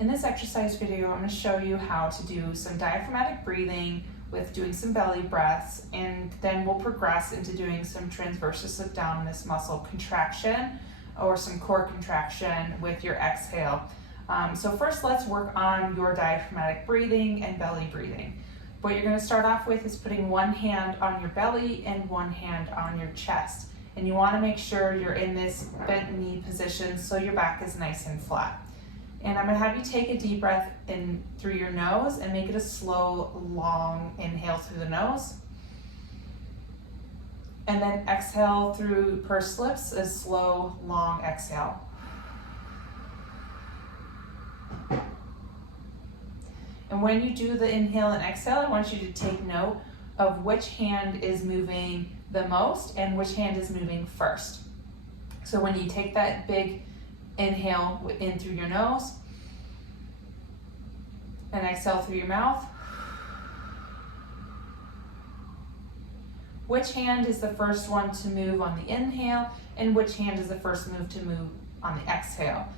In this exercise video, I'm going to show you how to do some diaphragmatic breathing with doing some belly breaths, and then we'll progress into doing some transversus abdominis muscle contraction or some core contraction with your exhale. So first, let's work on your diaphragmatic breathing and belly breathing. What you're going to start off with is putting one hand on your belly and one hand on your chest. And you want to make sure you're in this bent knee position so your back is nice and flat. And I'm going to have you take a deep breath in through your nose and make it a slow, long inhale through the nose. And then exhale through pursed lips, a slow, long exhale. And when you do the inhale and exhale, I want you to take note of which hand is moving the most and which hand is moving first. So when you take that big inhale in through your nose and exhale through your mouth, which hand is the first one to move on the inhale and which hand is the first move to move on the exhale?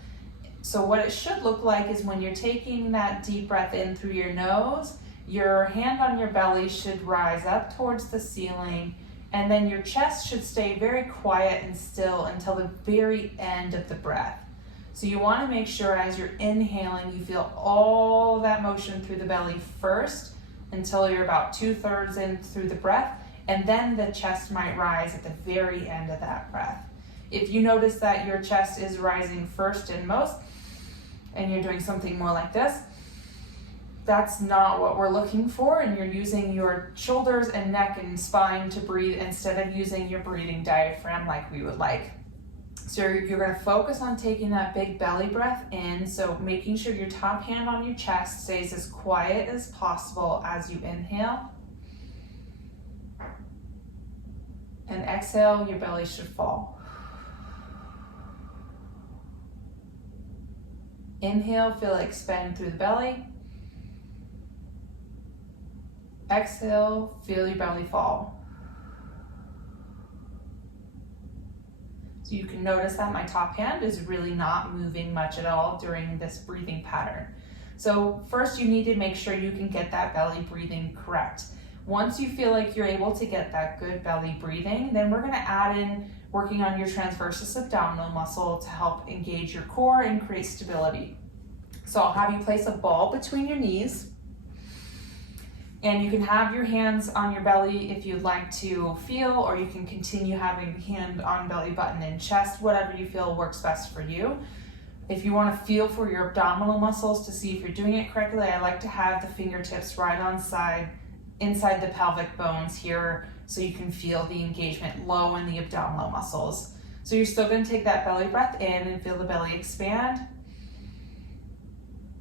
So what it should look like is when you're taking that deep breath in through your nose, your hand on your belly should rise up towards the ceiling, and then your chest should stay very quiet and still until the very end of the breath. So you want to make sure as you're inhaling, you feel all that motion through the belly first until you're about 2/3 in through the breath, and then the chest might rise at the very end of that breath. If you notice that your chest is rising first and most, and you're doing something more like this, that's not what we're looking for, and you're using your shoulders and neck and spine to breathe instead of using your breathing diaphragm like we would like. So you're going to focus on taking that big belly breath in, so making sure your top hand on your chest stays as quiet as possible as you inhale. And exhale, your belly should fall. Inhale, feel it expand through the belly. Exhale, feel your belly fall. So you can notice that my top hand is really not moving much at all during this breathing pattern. So first you need to make sure you can get that belly breathing correct. Once you feel like you're able to get that good belly breathing, then we're going to add in working on your transversus abdominal muscle to help engage your core and create stability. So I'll have you place a ball between your knees, and you can have your hands on your belly if you'd like to feel, or you can continue having hand on belly button and chest, whatever you feel works best for you. If you want to feel for your abdominal muscles to see if you're doing it correctly, I like to have the fingertips right inside the pelvic bones here, so you can feel the engagement low in the abdominal muscles. So you're still going to take that belly breath in and feel the belly expand.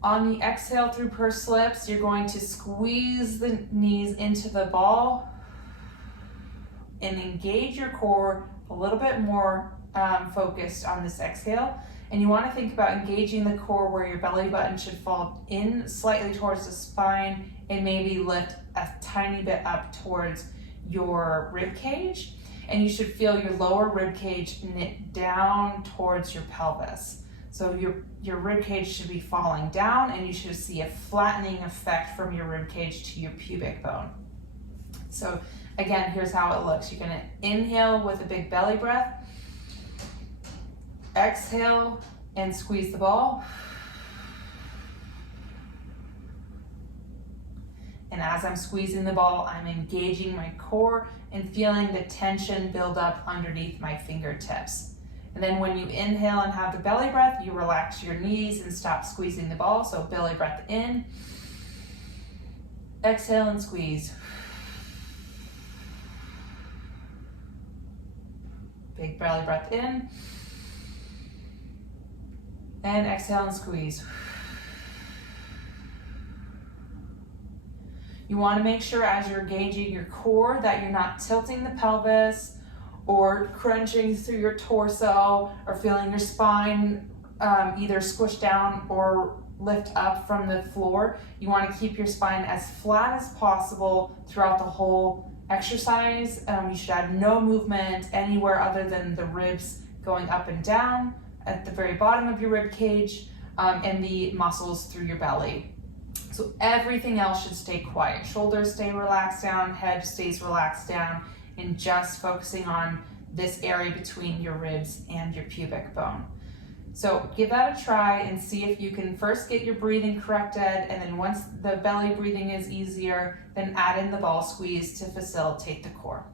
On the exhale through pursed lips, you're going to squeeze the knees into the ball and engage your core a little bit more focused on this exhale. And you want to think about engaging the core where your belly button should fall in slightly towards the spine and maybe lift a tiny bit up towards your rib cage. And you should feel your lower rib cage knit down towards your pelvis. So your rib cage should be falling down, and you should see a flattening effect from your rib cage to your pubic bone. So again, here's how it looks. You're going to inhale with a big belly breath, exhale and squeeze the ball. And as I'm squeezing the ball, I'm engaging my core and feeling the tension build up underneath my fingertips. And then when you inhale and have the belly breath, you relax your knees and stop squeezing the ball. So belly breath in, exhale and squeeze. Big belly breath in, and exhale and squeeze. You want to make sure as you're engaging your core that you're not tilting the pelvis or crunching through your torso or feeling your spine either squish down or lift up from the floor. You want to keep your spine as flat as possible throughout the whole exercise. You should have no movement anywhere other than the ribs going up and down at the very bottom of your rib cage. and the muscles through your belly. So everything else should stay quiet. Shoulders stay relaxed down, head stays relaxed down, and just focusing on this area between your ribs and your pubic bone. So give that a try and see if you can first get your breathing corrected, and then once the belly breathing is easier, then add in the ball squeeze to facilitate the core.